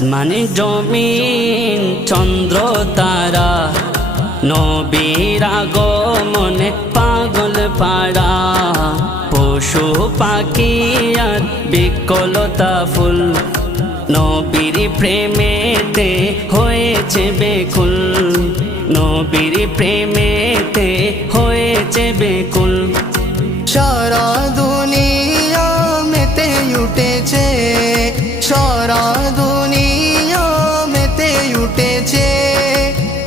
আসমানে জমিন চন্দ্র তারা, নবীর আগমনে পাগল পাড়া। পশু পাখি আর বিকলতা ফুল, নবীর প্রেমেতে হয়েছে বেকুল, নবীর প্রেমেতে হয়েছে বেকুল। সারা দুনিয়া মেতে উঠেছে, সারা দুনিয়া মেতে উঠেছে,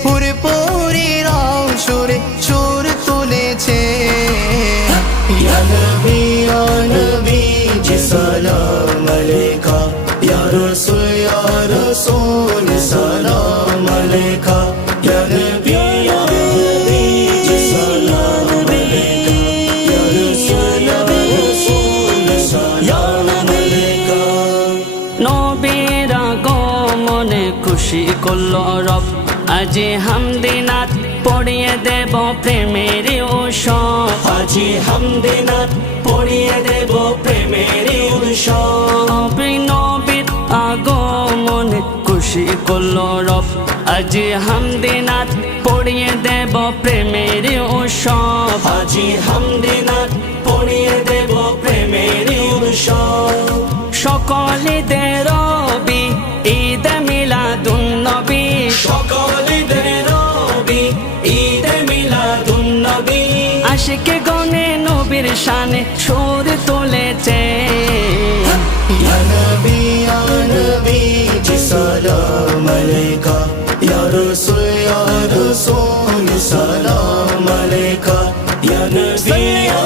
পুরপুরিরাও সুরে সুর তুলেছে। ইয়া নবী ইয়া নবী জি সালাম আলাইকা, ইয়া রাসূল সালাম আলাইকা, ইয়া নবী ইয়া নবী জি সালাম আলাইকা, ইয়া রাসূল সালাম আলাইকা। নবীর আগমনে খুশি করল রব, আজি হামদিনাথ পড়িয়ে দেব প্রেমের উৎসব, আজি হামদিনাথ পড়িয়ে দেব প্রেমের উৎসব। নবীর আগমনে খুশি করল রব, আজি হামদিনাথ পড়িয়ে দেব প্রেমের উৎসব, আজি হামদিনাথ পড়িয়ে দেব প্রেমের উৎসব। সকলেদের রবি ঈদ মিলাদুন নবী, সকলেদের রবি ঈদ মিলাদুন নবী। আশিকে গনে নবীর শানে সুর তুলেছে। ইয়া নবী ইয়া নবী জি সালাম আলাইকা, ইয়া রাসূল সালাম আলাইকা, ইয়া নবী ইয়া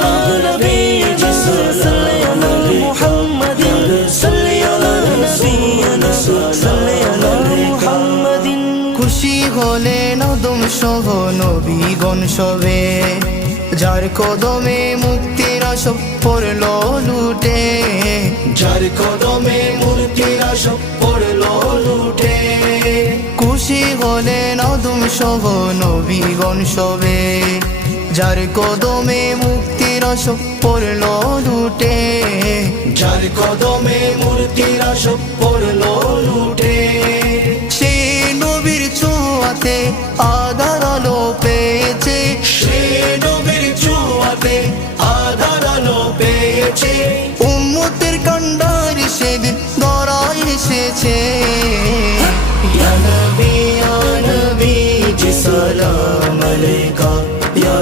নবী জি সালাম আলাইকা, মুহাম্মাদিন সাল্লি আলা নবিয়িনা সাল্লি আলা মুহাম্মাদিন। খুশি হলেন আদম সহ নবীগণ সবে, যার কদমে মুক্তির আসব পড়ল লুটে, যার কদমে মুক্তির আসব পড়ল লুটে। খুশি হলেন আদম সহ নবীগণ সবে, যার কদমে মুক্তির আসব পড়ল লুটে, যার কদমে মুক্তির আসব পড়ল লুটে। সে নবীর ছোঁয়াতে আধার আলো পেয়েছে, সে নবীর ছোঁয়াতে আধার আলো পেয়েছে। উম্মতের কান্ডার সেদিন ধরায় এসেছে। ইয়া নবী ইয়া নবী জি সালাম আলাইকা, ইয়া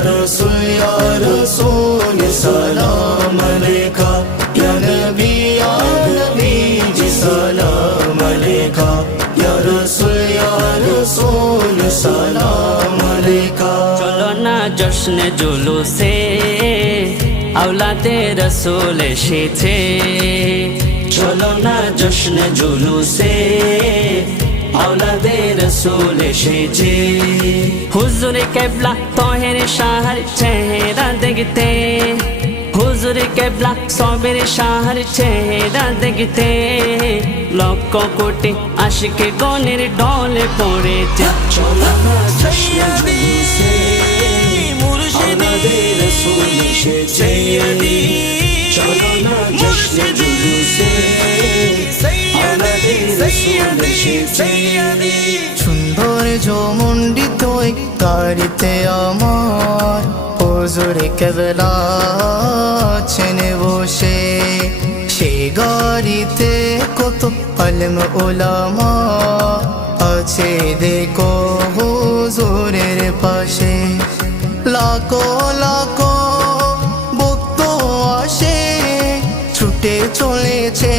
রাসূল সালাম আলাইকা, ইয়া নবী জি সালাম আলাইকা, ইয়া রাসূল সালাম আলাইকা। চলো না জশ্নে জুলুসে আওলাদে রসুল এসেছে, চলো না জশ্নে জুলুসে আওলাদে রসুল এসেছে। হুজুর কেবলা তহের শাহর চেহারা দেখতে, হুজুর কেবলা সবের শাহর চেহারা দেখতে, লক্ষ কোটি আশিকে গনের ডলে পড়েছে। চলো না জশ্নে জুলুসে আওলাদে রসুল এসেছে, চলো না জশ্নে জুলুসে আওলাদে রসুল এসেছে। সুন্দর মণ্ডিত গাড়িতে আমার হুজুর কেবলা আছেন বসে, সে গাড়িতে কত আলেম ওলামা আছে দেখো হুজুরের পাশে। লাখো লাখো ভক্ত আসে, ছুটে চলেছে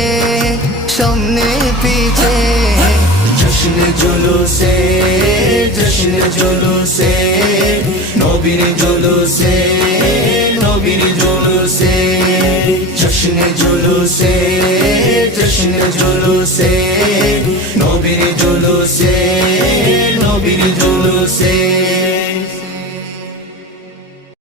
সামনে পিছে। জশ্নে জুলুসে জশ্নে জুলুসে নবীর জুলুসে, নবীর জুলুসে। জশ্নে জুলুসে জশ্নে জুলুসে নবীর জুলুসে,